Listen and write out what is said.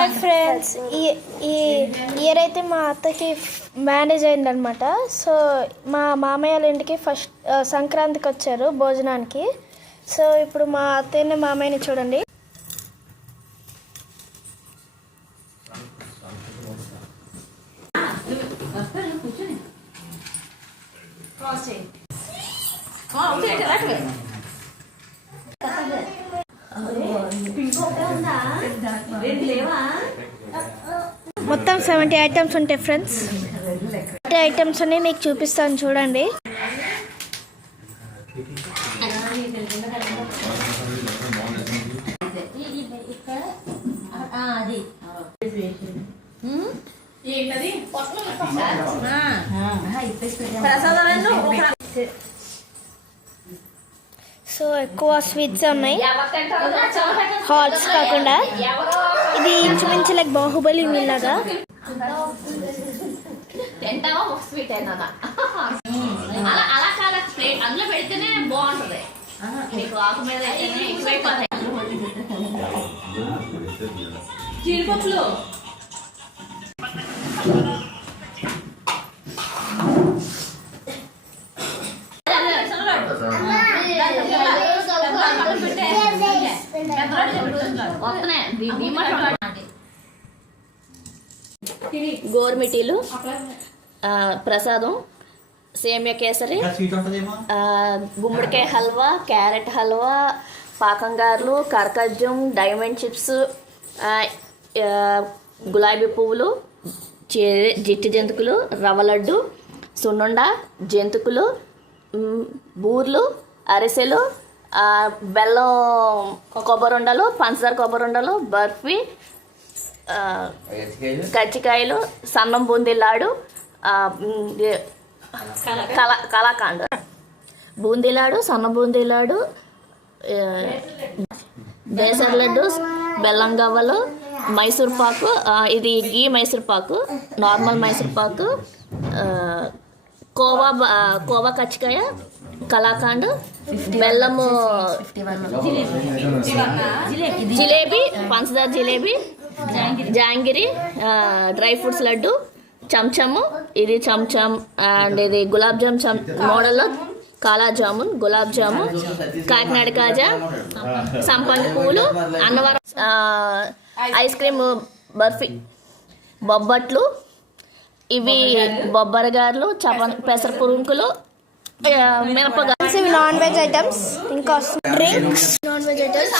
Hi friends, ఈ year అయితే మా అత్తకి మ్యారేజ్ అయిందనమాట. సో మా మామయ్య వాళ్ళ ఇంటికి ఫస్ట్ సంక్రాంతికి వచ్చారు భోజనానికి. సో ఇప్పుడు మా అత్తయ్యని మామయ్యని చూడండి. మొత్తం 70 ఐటమ్స్ ఉంటాయి ఫ్రెండ్స్. 70 ఐటమ్స్ అన్ని మీకు చూపిస్తాను చూడండి. సో ఎక్కువ స్వీట్స్ ఉన్నాయి, హాట్స్ కాకుండా. ఇది ఇంచుమించు లైక్ బాహుబలి మీలాగా. అందులో పెడితేనే బాగుంటది. జీడిపప్పులు గోర్మిటీలు, ప్రసాదం, సేమియా కేసరి, గుమ్మడికాయ హల్వా, క్యారెట్ హల్వా, పాకంగారులు, కర్కజ్జం, డైమండ్ చిప్స్, గులాబీ పువ్వులు, జిట్టి జంతుకులు, రవ్వ లడ్డు, సున్నుండ, జంతుకులు, బూర్లు, అరిసెలు, బెల్లం కొబ్బరుండలు, పంచదార కొబ్బరుండలు, బర్ఫీ, కజ్జికాయలు, సన్నం బూందీలాడు, కలాకాండ్, బూందీలాడు, సన్న బూందీలాడు, బేసర్ లడ్డు, బెల్లం గవ్వలు, మైసూర్ పాకు, ఇది గీ మైసూర్ పాకు, నార్మల్ మైసూర్ పాకు, కోవా కజ్జికాయ, కలాకాండ్, బెల్లము జిలేబీ, పంచదార జిలేబీ, జాంగిరి, డ్రై ఫ్రూట్స్ లడ్డు, చంచము, ఇది చంచం, అండ్ ఇది గులాబ్ జామ్ మోడల్లో కాలా జామున్, గులాబ్ జామున్, కాకినాడ కాజా, సంపంగి పువ్వులు, అన్నవరం ఐస్ క్రీమ్, బర్ఫీ, బొబ్బట్లు, ఇవి బొబ్బరగారులు, పెసర పురుంకులు, మినపగారు. ఇవి నాన్ వెజ్ ఐటమ్స్. ఇంకా డ్రింక్స్, నాన్ వెజ్ ఐటమ్స్.